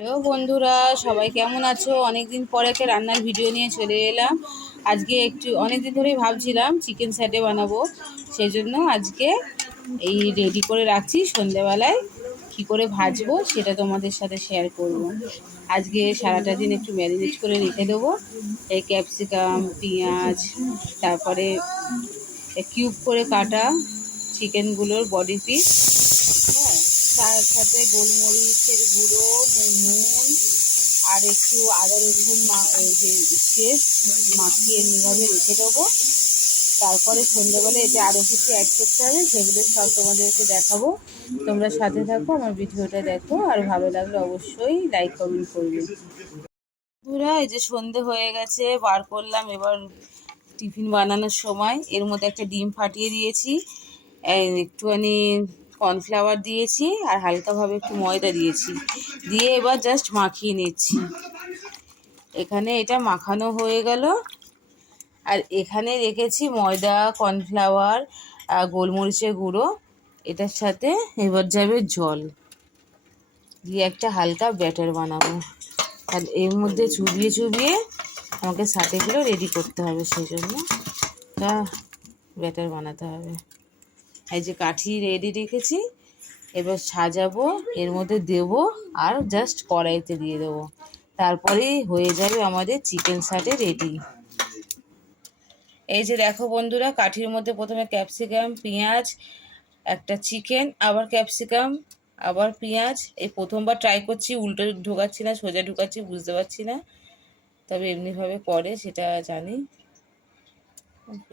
Hello বন্ধুরা, সবাই কেমন আছো? অনেকদিন পরে একটা রান্নার ভিডিও নিয়ে চলে এলাম। আজকে অনেকদিন ধরেই ভাবছিলাম চিকেন স্যাটে বানাবো, সেই জন্য আজকে এই রেডি করে রাখছি। সন্ধ্যেবেলায় কী করে ভাজবো সেটা তোমাদের সাথে শেয়ার করব। আজকে সারাটা দিন একটু ম্যারিনেট করে রেখে দেবো। এই ক্যাপসিকাম, পেঁয়াজ, তারপরে কিউব করে কাটা চিকেনগুলোর বডি পিস, হ্যাঁ, তার সাথে গোলমরিচের গুঁড়ো, নুন আর একটু আদা রসুন যে পেস্ট মাখিয়ে এমনিভাবে রেখে দেবো। তারপরে সন্ধ্যেবেলা এতে আরও কিছু অ্যাড করতে হবে, সেগুলো সব তোমাদেরকে দেখাবো। তোমরা সাথে থাকো, আমার ভিডিওটা দেখো, আর ভালো লাগলে অবশ্যই লাইক কমেন্ট করবে। বন্ধুরা, এই যে সন্ধে হয়ে গেছে, বার করলাম এবার টিফিন বানানোর সময়। এর মধ্যে একটা ডিম ফাটিয়ে দিয়েছি, একটুখানি কর্নফ্লাওয়ার দিয়েছি আর হালকাভাবে একটু ময়দা দিয়েছি, দিয়ে এবার জাস্ট মাখিয়ে নিচ্ছি। এখানে এটা মাখানো হয়ে গেল, আর এখানে রেখেছি ময়দা, কর্নফ্লাওয়ার আর গোলমরিচের গুঁড়ো। এটার সাথে এবার যাবে জল, দিয়ে একটা হালকা ব্যাটার বানাবো। আর এর মধ্যে চুবিয়ে চুবিয়ে আমাকে সাথেগুলো রেডি করতে হবে, সেই জন্য একটা ব্যাটার বানাতে হবে। এই যে কাঠি রেডি রেখেছি, এবার সাজাবো, এর মধ্যে দেব আর জাস্ট কড়াইতে দিয়ে দেবো, তারপরেই হয়ে যাবে আমাদের চিকেন স্যাটে রেডি। এই যে দেখো বন্ধুরা, কাঠির মধ্যে প্রথমে ক্যাপসিকাম, পেঁয়াজ, একটা চিকেন, আবার ক্যাপসিকাম, আবার পেঁয়াজ। এই প্রথমবার ট্রাই করছি, উল্টো ঢোকাচ্ছি না, সোজা ঢুকাচ্ছি, বুঝতে পারছি না, তবে এমনিভাবে করে সেটা জানি।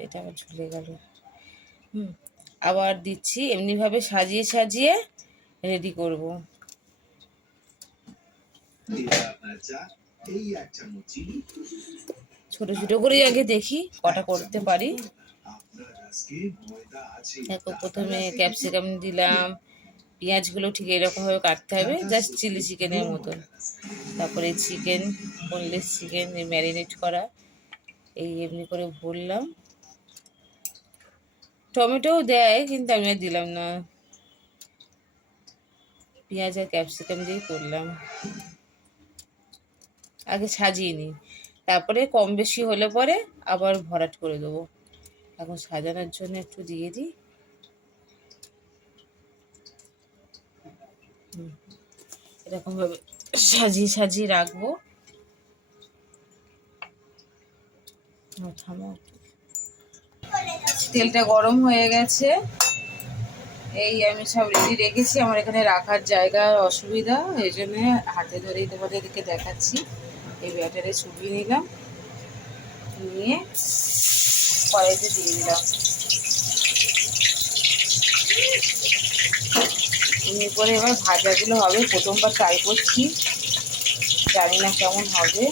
এটা আবার ঝুলে গেল। আবার দিচ্ছি, এমনিভাবে সাজিয়ে সাজিয়ে রেডি করব। ছোট ছোট করে আগে দেখি কটা করতে পারি। দেখো, প্রথমে ক্যাপসিকাম দিলাম, পেঁয়াজগুলো ঠিক এরকমভাবে কাটতে হবে, জাস্ট চিলি চিকেনের মতন। তারপরে চিকেন, বোনলেস চিকেন ম্যারিনেট করা, এই এমনি করে ভরলাম। টমেটোও দেয়, কিন্তু আমি আর দিলাম না, পেঁয়াজ আর ক্যাপসিকাম দিয়ে করলাম। আগে সাজিয়ে নিই, তারপরে কম বেশি হলে পরে আবার ভরাট করে দেবো। এখন সাজানোর জন্য একটু দিয়ে দিই। এরকমভাবে সাজিয়ে সাজিয়ে রাখবো। তেলটা গরম হয়ে গেছে, এই আমি সব রেডি রেখেছি। আমার এখানে রাখার জায়গার অসুবিধা, এই জন্য হাতে ধরেই তোমাদেরকে দেখাচ্ছি। এই ব্যাটারে চুবিয়ে নিলাম, নিয়ে কড়াইতে দিয়ে দিলাম। এরপরে এবার ভাজাগুলো হবে, প্রথমবার ট্রাই করছি, জানি না কেমন হবে।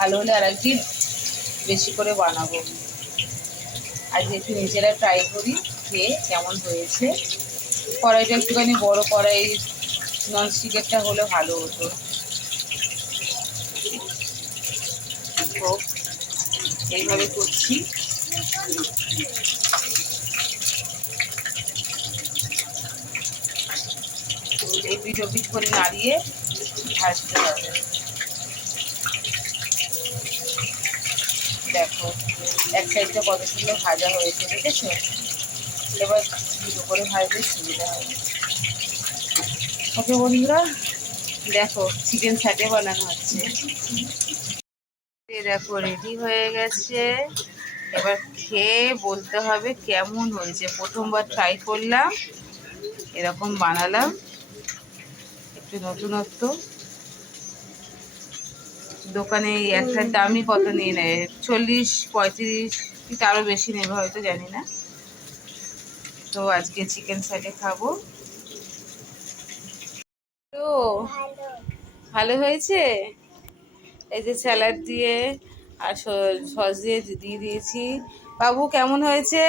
ভালো হলে আর একদিন বেশি করে বানাবো। আজকে একটু নিজেরা ট্রাই করি, খেয়ে কেমন হয়েছে। কড়াইটা একটুখানি বড় কড়াই, ননস্টিকেরটা হলে ভালো হতো। এইভাবে করছি। এপিট ওপিট করে নাড়িয়ে ভাজতে হবে। দেখো, এক সাইডটা কত সুন্দর ভাজা হয়েছে, দেখেছো? এবার দুটো করে ভাজলে সুবিধা হবে। ওকে বন্ধুরা, দেখো চিকেন স্যাটে বানানো হচ্ছে। দেখো রেডি হয়ে গেছে, এবার খেয়ে বলতে হবে কেমন হয়েছে। প্রথমবার ট্রাই করলাম, এরকম বানালাম, একটু নতুনত্ব। দোকানে একটার দামই কত নিয়ে নেয়, 40-35 কি তারও বেশি নেবে হয়তো, জানি না। তো আজকে চিকেন স্যাটে খাবো। তো ভালো হয়েছে। এই যে স্যালাড দিয়ে আর সস দিয়ে দিয়ে দিয়েছি। বাবু কেমন হয়েছে?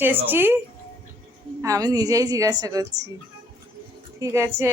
টেস্টি? আমি নিজেই জিজ্ঞাসা করছি। ঠিক আছে।